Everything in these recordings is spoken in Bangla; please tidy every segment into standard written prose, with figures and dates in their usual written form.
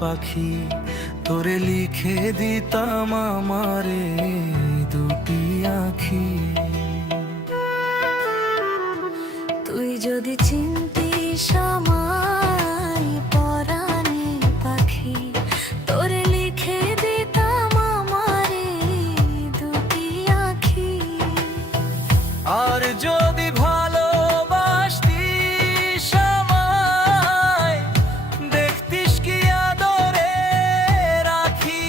পাখি, তোরে লিখে দিতাম আমারে দুটি আঁখি। তুই যদি চিনতিস আমায় পরাণে পাখি, তোরে লিখে দিতাম আমারে দুটি আঁখি। আর যদি ভালোবাসতিস আমায়, দেখতিস কি আদরে রাখি।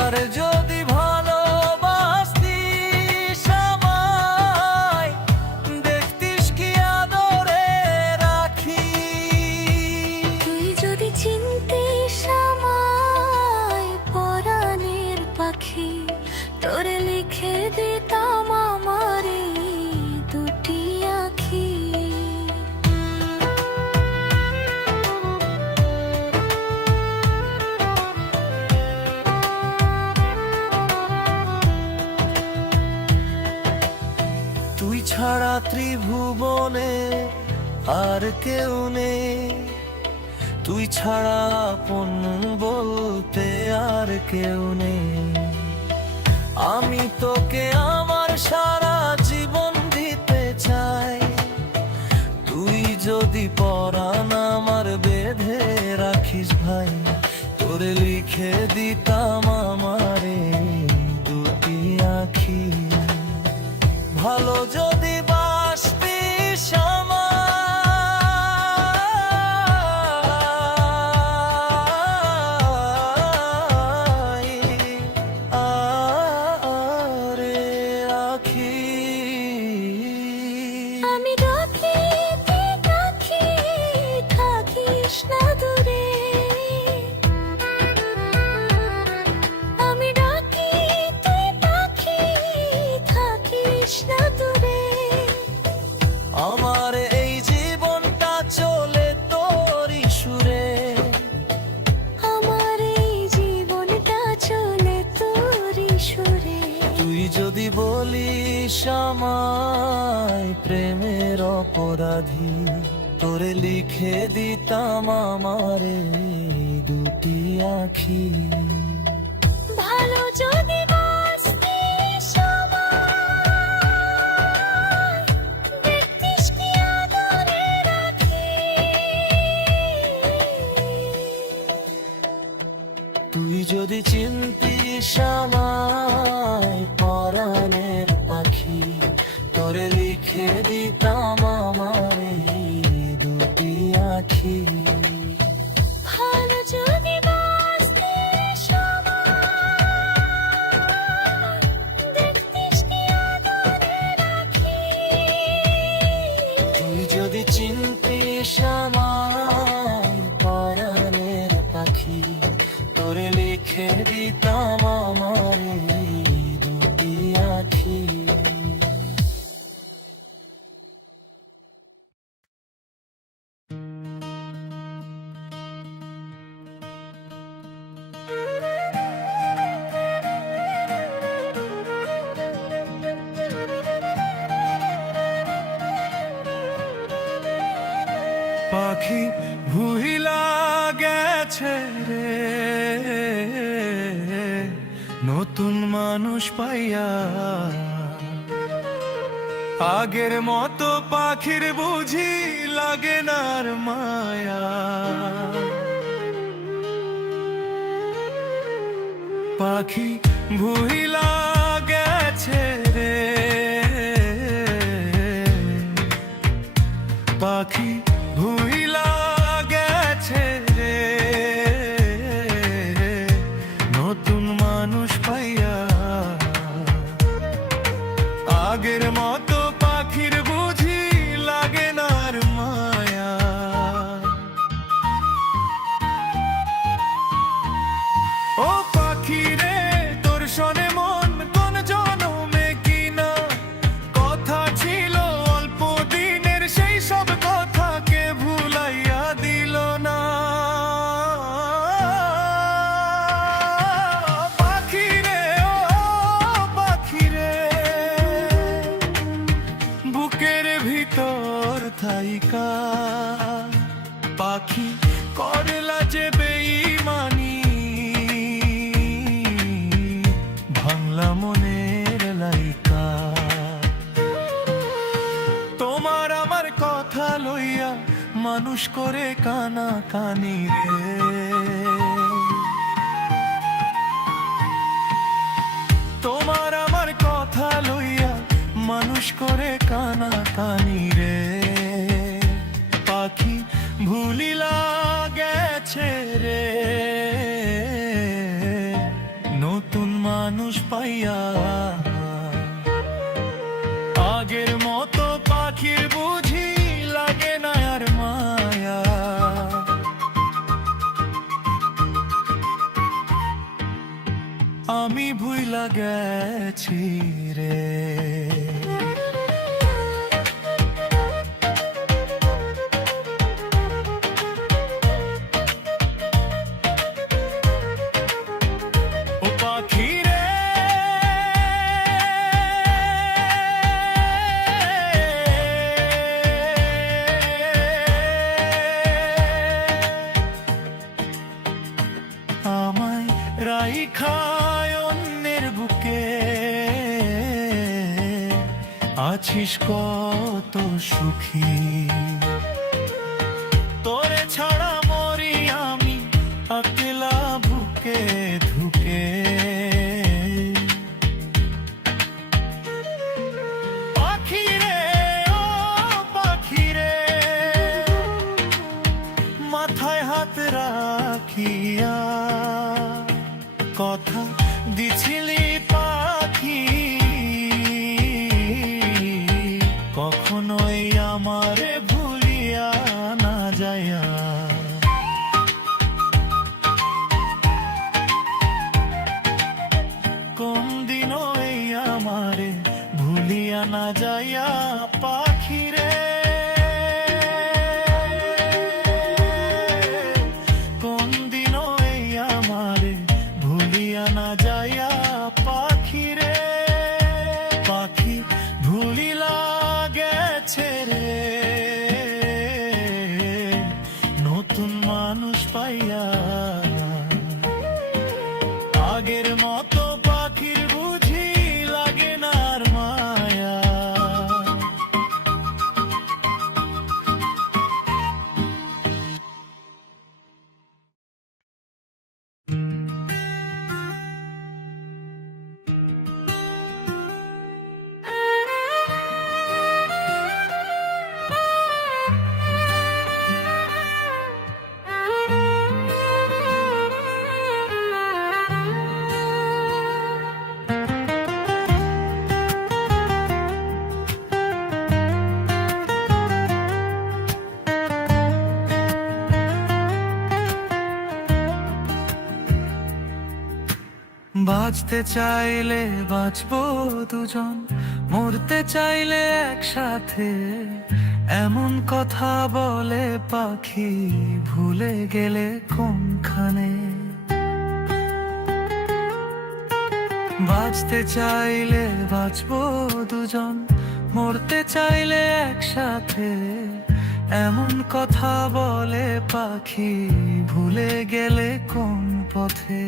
আর যদি ভালোবাসতিস আমায়, দেখতিস কি আদরে রাখি। তুই যদি চিনতিস আমায় পরাণের পাখি, তোরে লিখে দিতাম আমারে দুটি আঁখি। তুই ছাড়া ত্রিভুবনে আর কেউ নেই, তুই ছাড়া আপন বলতে আর কেউ নেই। আমি তোকে আমার সারা জীবন দিতে চাই, তুই যদি পরাণ আমার বেঁধে রাখিস ভাই, তোরে লিখে দিতাম আমারে দুটি আঁখি। ভালো যদি বাসতিস আমায়, আরে আঁখি। আমি ডাকি তুই ডাকি, থাকিস না দূরে। আমি ডাকি তুই ডাকি, থাকিস না দূরে। আমার এই জীবনটা চলে তোরই সুরে, আমার এই জীবনটা চলে তোরই সুরে। তুই যদি বলিস আমায় প্রেমের অপরাধী, তোরে লিখে দিতাম আমারে দুটি আঁখি। ভালো যদি বাসতিস আমায়, দেখতিস কি আদরে রাখি। তুই যদি চিনতিস আমায় পরাণের পাখি, তোরে লিখে দিতাম আমারে দুটি আঁখি। ভালো যদি বাসতিস আমায়, দেখতিস কি আদরে রাখি। তুই যদি চিনতিস আমায় পরাণের পাখি, তোরে লিখে দিতাম আমারে দুটি আঁখি। পাখি ভুইলা গেছে রে নতুন মানুষ পাইয়া, আগের মতো পাখির বুঝি লাগে না আর মায়া। পাখি ভুইলা গেছে রে, পাখি ভুইলা গেছে রে নতুন মানুষ পাইয়া। আগের মতো পাখির বুঝি লাগে না আর মায়া। ও পাখি রে তোর শোনে মন কোন জনমে কিনা কথা ছিল অল্প দিনের, সেই সব কথাকে ভুলাইয়া দিল না। পাখি রে ও পাখি রে, বুকের ভিতর থাইকা পাখি করে কানা কানি রে। তোমার আমার কথা লইয়া মানুষ করে কানা কানি রে। পাখি ভুলিলা গেছে রে, নতুন মানুষ পাইয়া। আগের মতো পাখির বুঝি লাগে না আর মায়া। আমি ভুইলা গেছি রে। ও পাখি রে, আমায় রাইখায় অন্যের বুকে, আছিস কত সুখী। তোরে ছাড়া মরি আমি একলা বুকে ধুকে। পাখি রে, ও পাখি রে, মাথায় হাত রাখিয়া কথা দিছিলি পাখি, কখনোই আমারে ভুলিয়া না যায়া। কোন দিনও এই আমারে ভুলিয়া না যায়া পাখি রে। কোন দিনও এই আমারে ভুলিয়া না যায়া পাখি রে। পাখি ভুলিলা গেছে রে, নতুন মানুষ পাইয়া। আগের মতো পাখির বুঝি লাগে না আর মায়া। বাঁচতে চাইলে বাঁচবো দুজন, মরতে চাইলে একসাথে, এমন কথা বলে পাখি ভুলে গেলে কোনখানে। বাঁচতে চাইলে বাঁচবো দুজন, মরতে চাইলে একসাথে, এমন কথা বলে পাখি ভুলে গেলে কোন পথে।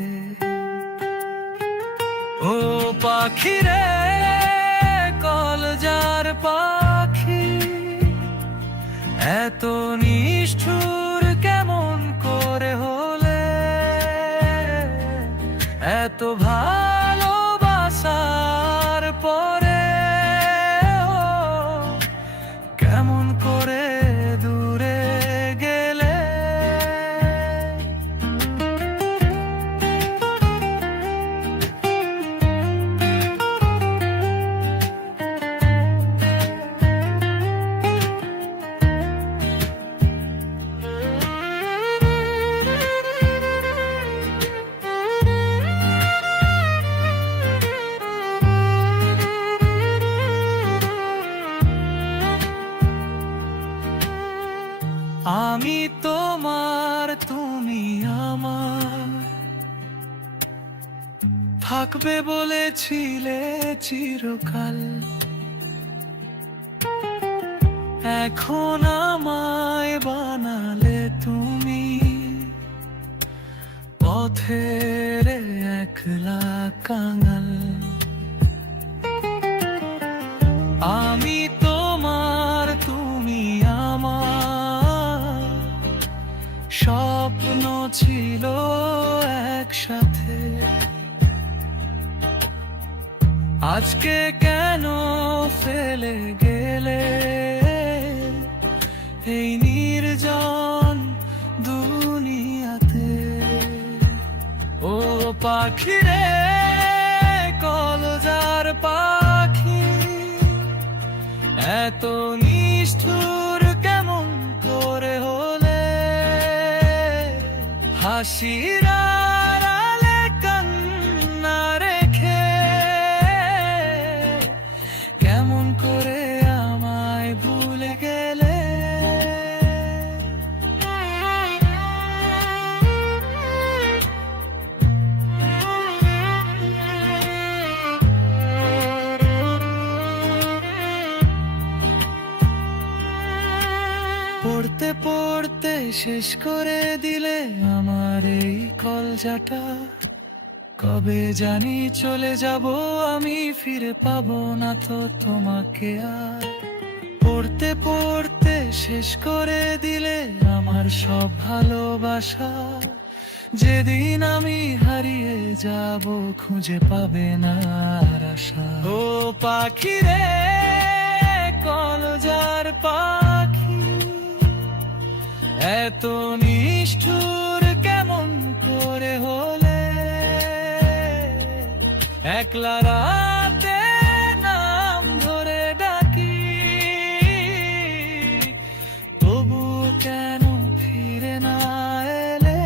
ও পাখি রে, কলজার পাখি, এত নিষ্ঠুর কেমন করে হলে? এত ভালোবাসার পরে কেমন করে দূরে গেলে? আমি তোমার, তুমি আমার, থাকবে বলেছিলে চিরকাল। এখন আমায় বানালে তুমি পথের একলা কাঙাল। আমি তোমার, তুমি আমার, ছিল একসাথে, আজকে কেন ফেলে গেলে এই নির্জন দুনিয়াতে? ও পাখি রে, কলজার পাখি, এত নিষ্ঠুর কেমন করে হলে? হাসির আড়ালে কান্না রেখে কেমন করে আমায় ভুলে গেলে? পড়তে পড়তে শেষ করে দিলে আমার এই কলজাটা, কবে জানি চলে যাব আমি, ফিরে পাবো না তো তোমাকে আর। পড়তে পড়তে শেষ করে দিলে আমার সব ভালোবাসা, যেদিন আমি হারিয়ে যাব খুঁজে পাবে না আর আশা। ও পাখি রে, কলজার পাখি, এত নিষ্ঠুর কেমন করে হলে? একলা রাতে নাম ধরে ডাকি, তবু কেন ফিরে না এলে?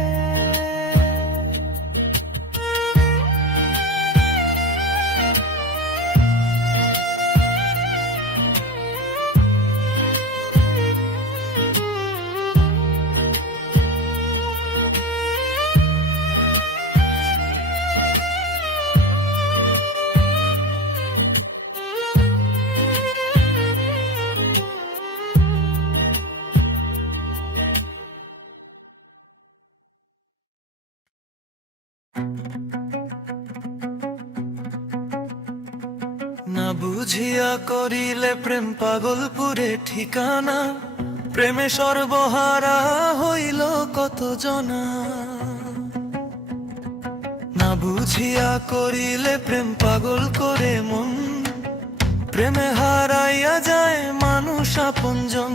না বুঝিয়া করিলে প্রেম পাগলপুরে ঠিকানা, প্রেমে সর্বহারা হইল কত জনা। না বুঝিয়া করিলে প্রেম পাগল করে মন, প্রেমে হারাইয়া যায় মানুষ আপনজন।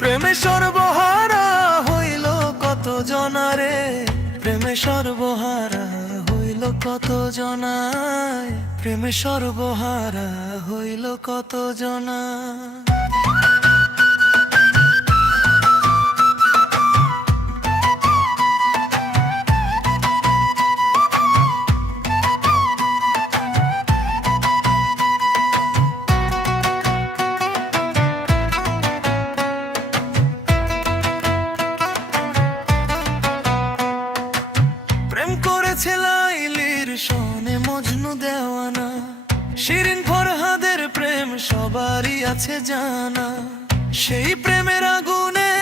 প্রেমে সর্বহারা হইল কত জনারে, প্রেমে সর্বহারা হইল কত জনায়, প্রেমে সর্বহারা হইল কত জনা। প্রেম করেছে লাইলির সনে মজনু দেওয়ানা, শিরিন ফরহাদের প্রেম সবারই আছে জানা। সেই প্রেমের আগুনে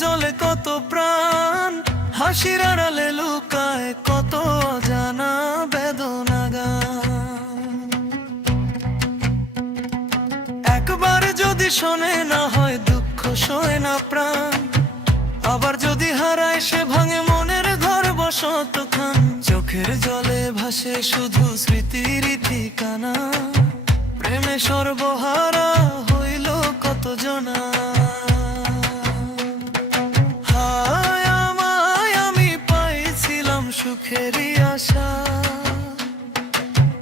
জ্বলে কত প্রাণ, হাসির আড়ালে লুকায় কত অজানা বেদনা গান। একবার যদি শোনে না হয় দুঃখ সয় না প্রাণ, আবার যদি হারায় সে ভাঙে মনের ঘর বসতখান। চোখের জলে ভাসে শুধু স্মৃতির ঠিকানা, প্রেমে সর্বহারা হইল কত জনা। হায় আমায় আমি পাইছিলাম সুখেরই আশা,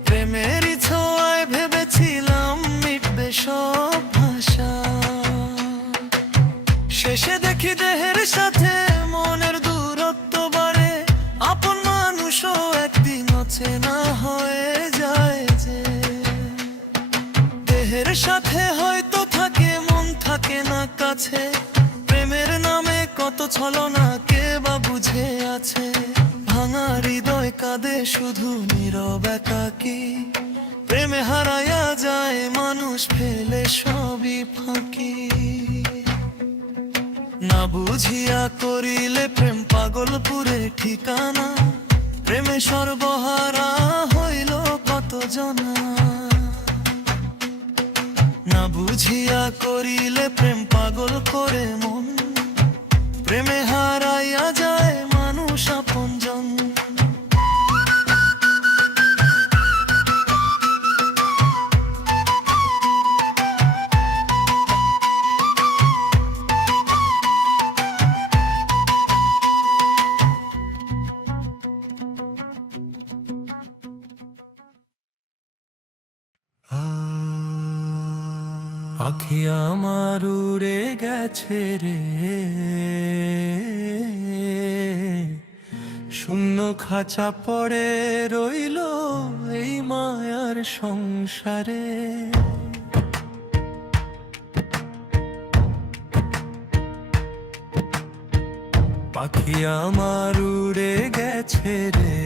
প্রেমেরই ছোঁয়ায় ভেবেছিলাম মিটবে সব ভাষা। শেষে দেখি দেহের সাথে মনের দূরত্ব বাড়ে, আপন মানুষও একদিন অচেনা হয়ে যায় যে। দেহের সাথে হয়তো থাকে মন থাকে না কাছে, প্রেমের নামে কত ছলনা কে বা বুঝে আছে। ভাঙা হৃদয় কাঁদে শুধু নীরব একাকী, প্রেমে হারায়া যায় মানুষ ফেলে সবই ফাঁকি। না বুঝিয়া করিলে প্রেম পাগলপুরে ঠিকানা, প্রেমে সর্বহারা হইল কত জনা। না বুঝিয়া করিলে প্রেম পাগল করে মন, প্রেমে হারাইয়া যায়। মানুষ আপনজন। পাখি আমার উড়ে গেছে রে, শূন্য খাঁচা পড়ে রইল এই মায়ার সংসারে। পাখি আমার উড়ে গেছে রে,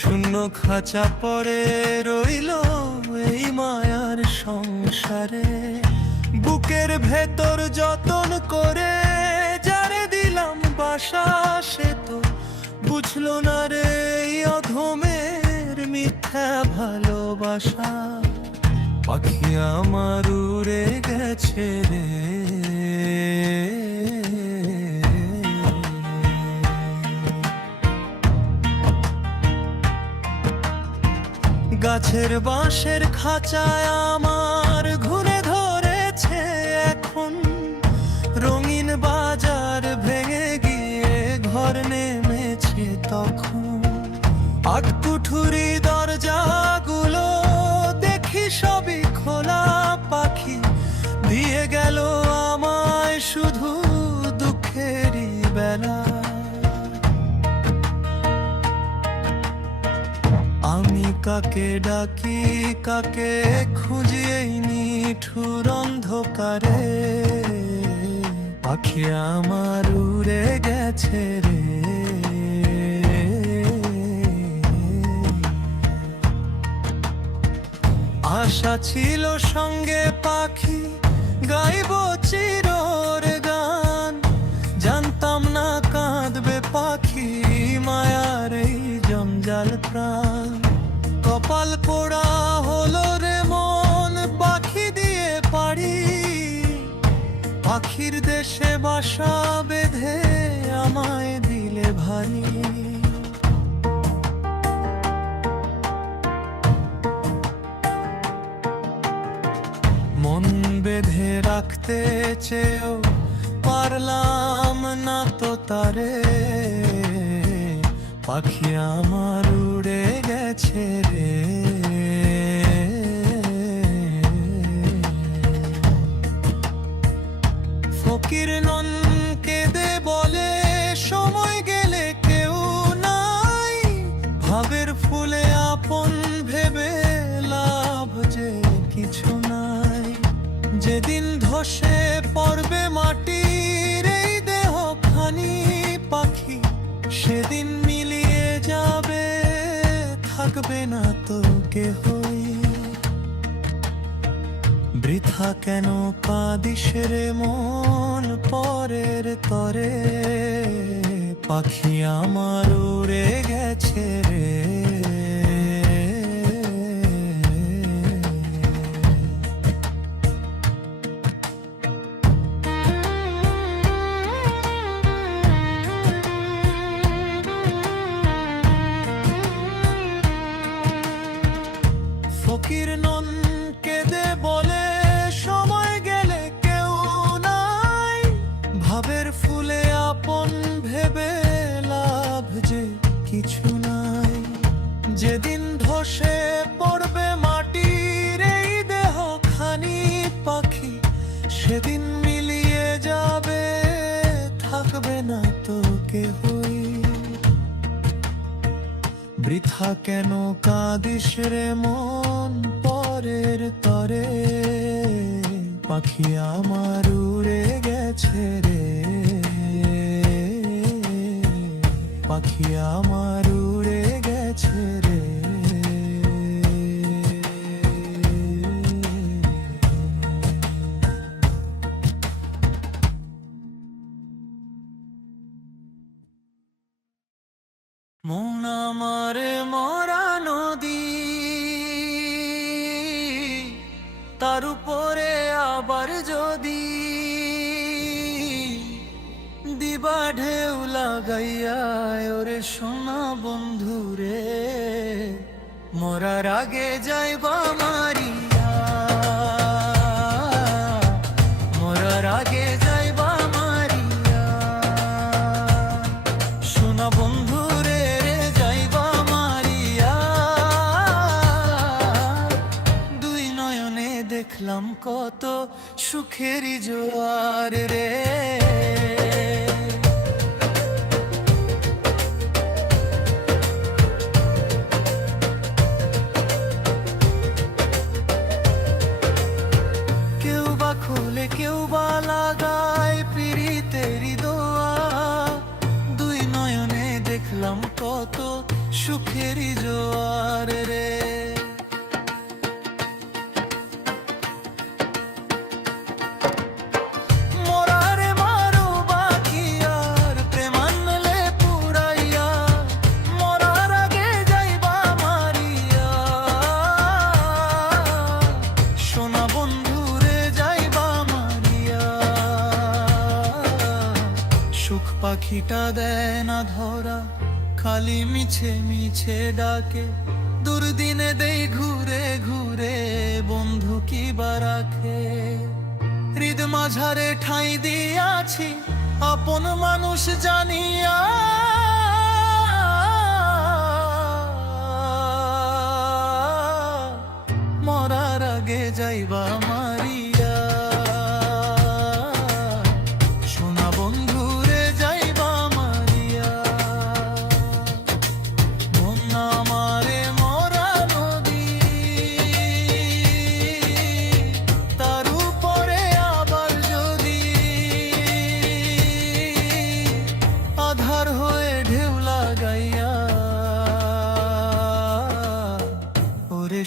শূন্য খাঁচা পড়ে রইল এই মায়ার সংসারে। বুকের ভেতর যতন করে যারে দিলাম বাসা, সে তো বুঝলো না রে এই অধমের মিথ্যা ভালোবাসা। পাখি আমার উড়ে গেছে রে, গাছের বাঁশের খাঁচায় আমার ঘুরে ধরেছে এখন, রঙিন বাজার ভেঙে গিয়ে ঘর নেমেছে তখন। আট কুঠুরি দরজাগুলো দেখি সবই খোলা, পাখি দিয়ে গেল আমায় শুধু দুঃখেরই বেলা। আমি কাকে ডাকি কাকে খুঁজি এই নিঠুর অন্ধকারে। পাখি আমার উড়ে গেছে রে, আশা ছিল সঙ্গে পাখি গাইব চিরর গান, জানতাম না কাঁদবে পাখি মায়ার এই জঞ্জাল প্রাণ। কপাল পোড়া হলো রে মন পাখি দিয়ে পারি, পাখির দেশে বাসা বেঁধে আমায় দিলে ভারী। মন বেঁধে রাখতে চেয়েও পারলাম না তো তারে। পাখি আমার উড়ে গেছে রে, ফকির নন কেঁদে বলে সময় গেলে কেউ নাই, ভাবের ফুলে আপন ভেবে লাভ যে কিছু নাই। যেদিন ধসে পড়বে মাটির এই দেহ খানি পাখি, সেদিন মিলিয়ে যাবে থাকবে না তো কেহই। বৃথা কেন কাঁদিস রে মন পরের তরে, পাখি আমার উড়ে গেছে রে। ফকির নন কেঁদে বলে সময় গেলে কেউ নাই, ভাবের ফুলে আপন ভেবে লাভ যে কিছু নাই। যেদিন ধসে পড়বে মাটির এই দেহ খানি পাখি, সেদিন মিলিয়ে যাবে থাকবে না তো কেহই। বৃথা কেন কাঁদিস রে মন পরের তরে, পাখি আমার উড়ে গেছে রে, পাখি আমার উড়ে গেছে রে। মন আমার মরা নদী, তার উপরে আবার যদি লাগাইয়া ওরে সোনা বন্ধু রে, মরার আগে যাইবা মারিয়া, মরার আগে যাইবা মারিয়া, সোনা বন্ধু রে যাইবা মারিয়া। দুই নয়নে দেখলাম কত সুখেরই জোয়ার রে, খুলে কেউ বা লাগায় পিরিতেরি দোয়া। দুই নয়নে দেখলাম কত সুখেরই জোয়ার রে, মরারে মারো বাকি আর প্রেমানলে পুরাইয়া, মরার আগে যাইবা মারিয়া, সোনা বন্ধু সুখ পাখিটা দেয় না ধরা, খালি মিছে মিছে ডাকে, দুর্দিনে দেই ঘুরে ঘুরে বন্ধু কি বা রাখে। হৃদ মাঝারে ঠাঁই দিয়াছি আপন মানুষ জানিয়া, মরার আগে যাইবা মারিয়া,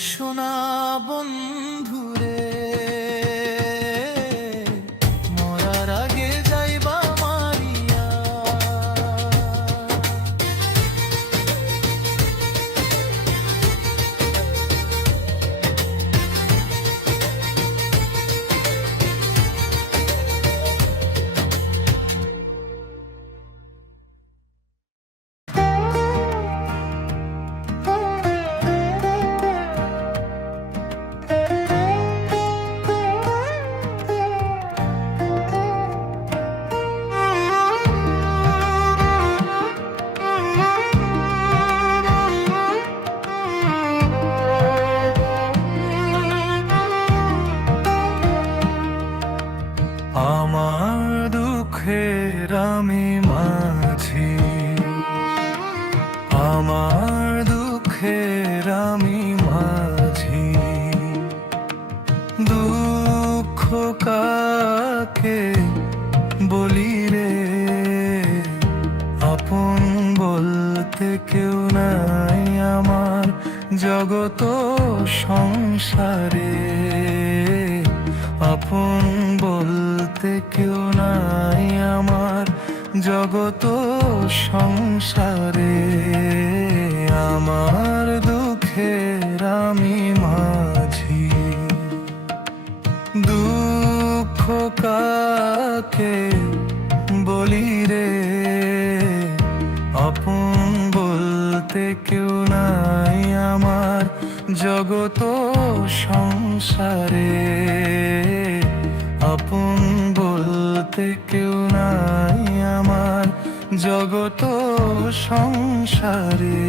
সোনা বন্ধু রে, মরার আগে যাইবা মারিয়া। আমার দুঃখের আমি মাঝি, আমার দুঃখের আমি মাঝি, দুঃখ কাকে বলি রে, আপন বলতে কেউ নাই আমার জগত সংসারে, আপন বলতে কেউ নাই আমার জগত সংসারে। আমার দুঃখের আমি মাঝি, দুঃখ কাকে বলি রে, আপন বলতে কেউ নাই আমার জগত সংসারে, আপন বলতে কেউ নাই আমার জগত সংসারে।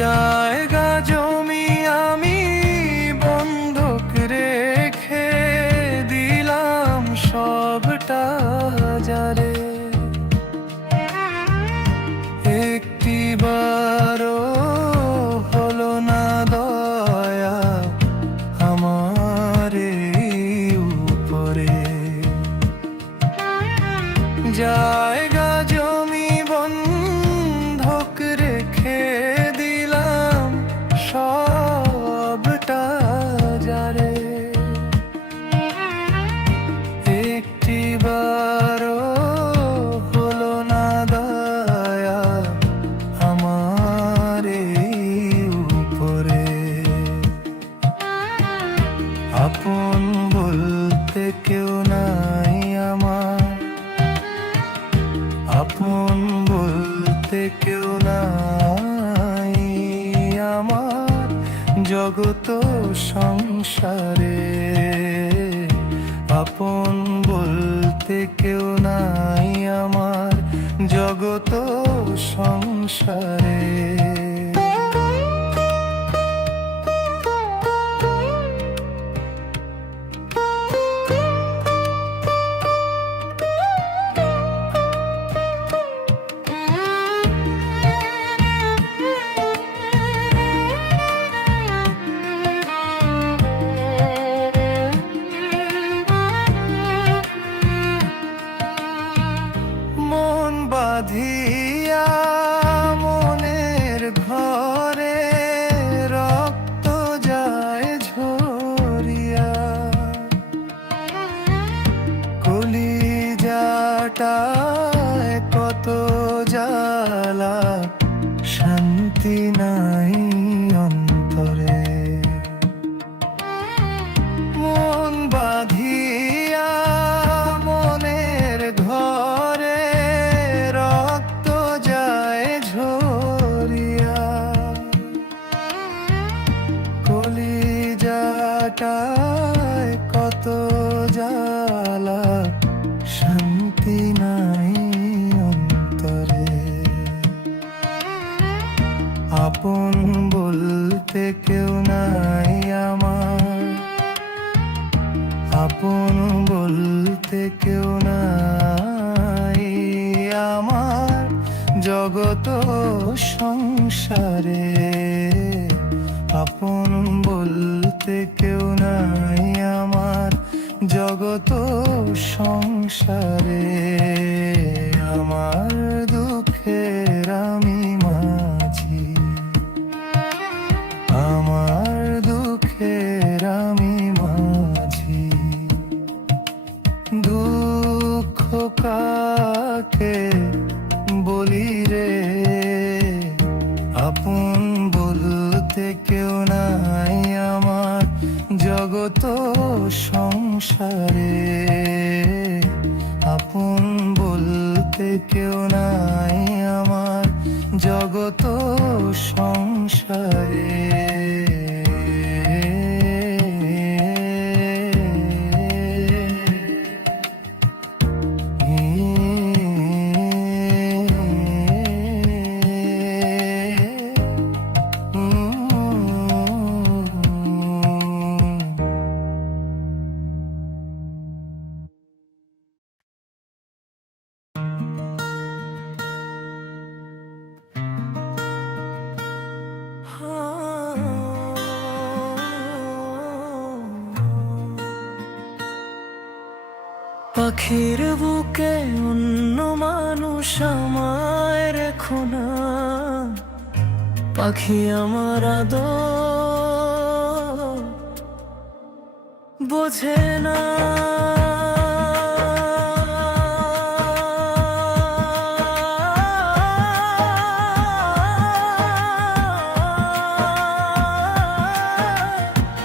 জায়গা জমি আমি বন্ধক রেখে দিলাম সবটা যারে, একটিবারও হলো না দয়া আমার উপরে। জায়গা জমি বন্ধক রেখে দিলাম সব জগত সংসারে আপন বলতে কেউ নাই আমার জগত সংসারে। মন বাঁধিয়া মনের ঘরে রক্ত যায় ঝরিয়া, কলিজাটায় কত জ্বালা শান্তি নাই অন্তরে। মন বাঁধিয়া মনের ঘরে রক্ত যায় ঝরিয়া, কলিজাটায় কত জ্বালা শান্তি নাই অন্তরে। আপন বলতে কেউ নাই আমার, আপন বলতে কেউ নাই আমার জগত সংসারে। আপন বলতে কেউ নাই আমার জগত সংসারে। আমার দুঃখের আমি মাঝি, আমার দুঃখের আমি মাঝি। দুঃখ কাকে বলি রে, আপন বলতে কেউ নাই আমার জগত সংসারে। আপন বলতে কেউ নাই আমার জগত সংসারে। পাখির বুকে অন্য মানুষ আমায় রেখো না, পাখি আমার আদর বোঝে না।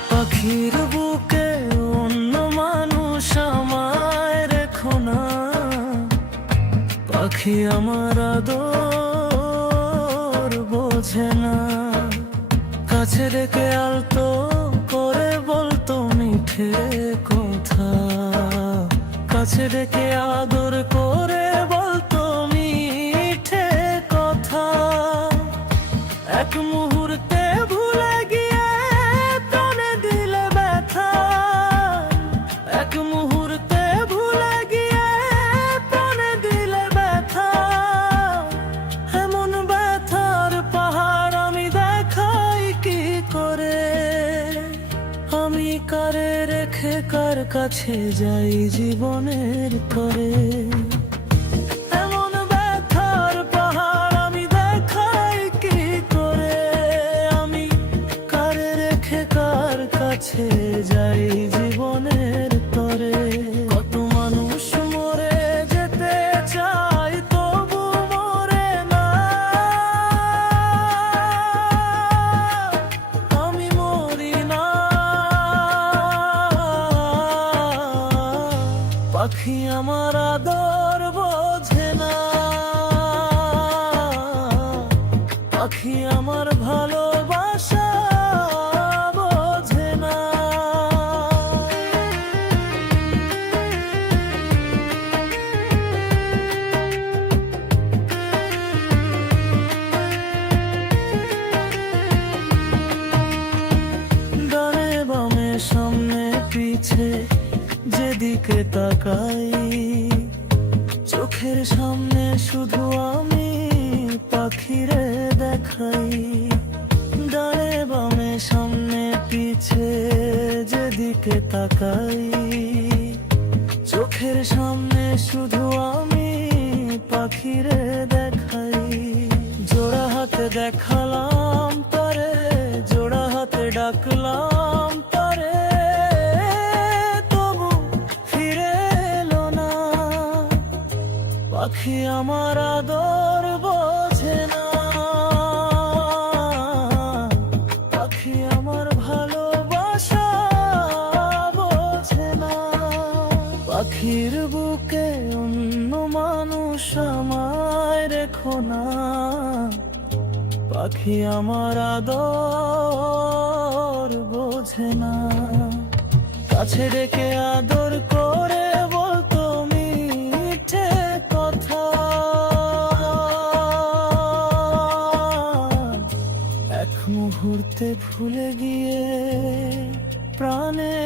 পাখির বুকে অন্য মানুষ আমায় রেখো না, পাখি আমার আদর বোঝে না। কাছে রেখে আলতো করে বলতো মিঠে কথা, কাছে রেখে আদর করে বলতো মিঠে কথা। এক মুহূর্তে ভুলে গিয়ে প্রাণে দিলে ব্যথা, এক মুহূর্তে ভুলে গিয়ে প্রাণে দিলে ব্যথা। এমন ব্যথার পাহাড় আমি দেখাই কি করে, আমি কারে রেখে কার কাছে যাই জীবনের পরে। এমন ব্যথার পাহাড় আমি দেখাই কি করে, আমি কারে রেখে কার কাছে যাই জীবনের তরে। কত মানুষ মরে যেতে চায় তবু মরে না, আমি মরি না। পাখি আমার আদর বোঝে না, পাখি আমার ভালোবাসা তাকাই, চোখের সামনে শুধু আমি পাখিরে দেখাই। ডানে বামে সামনে পিছে যেদিকে তাকাই, চোখের সামনে শুধু আমি পাখিরে দেখাই। জোড়া হাতে দেখালাম তারে, জোড়া হাতে ডাকলাম তারে, তবু ফিরে এলো না। পাখি আমার আদর বোঝে না, পাখি আমার ভালোবাসা বোঝে না। পাখির বুকে অন্য মানুষ আমায় রেখো না, পাখি আমার আদর বোঝে না। কাছে ডেকে আদর করে বলতো মিঠে কথা, এক মুহূর্তে ভুলে গিয়ে প্রাণে